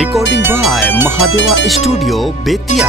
Recording by Mahadeva studio Bettiah.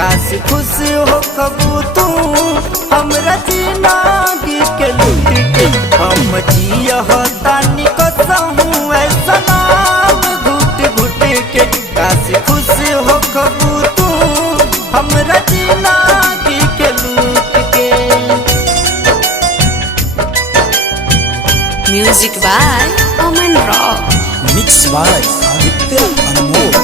काश खुश हो कबू तू हमरा जिंदगी के लूट के हम जियहतानी कसहूं ऐसा नाम घुट घुट के। काश खुश हो कबू तू हमरा जिंदगी के लूट के। Music by Aman Rock, mix by Aditya Anmol.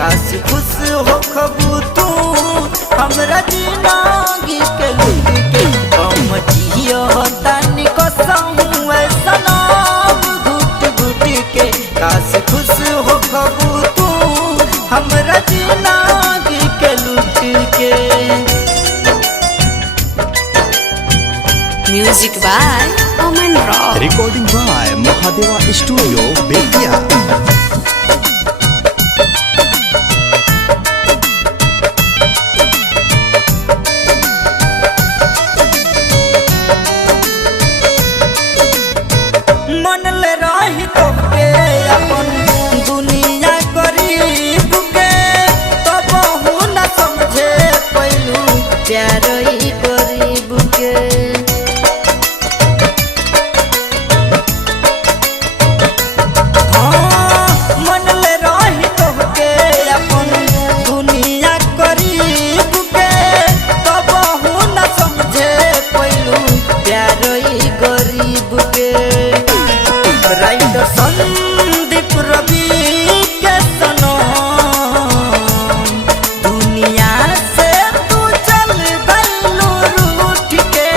काश खुश हो कबू तू हमरा जिंदगी के लूट के। हम जियहतानी कसहूं ऐसा नाम घुट घुट के। काश खुश हो कबू तू हमरा जिंदगी के लूट के। Music by Aman Rock, recording by Mahadeva studio Bettiah. Sandeep Ravi के सनम दुनिया से तू चल गइलू रूठ के।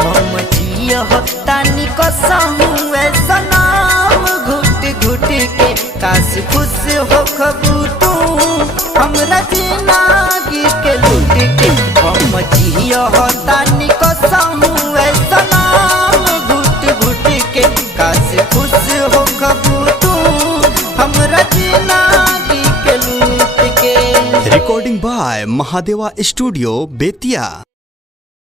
हम जियहतानी कसहूं ऐसा नाम घुट घुट के। काश खुश हो कबू तू हमरा जिंदगी के लूट के। हम जियहतानी कसहूं ऐसा नाम घुट घुट के। काश खुश हो कबू तू हमरा जिंदगी के लूट के। Recording by Mahadeva studio Bettiah.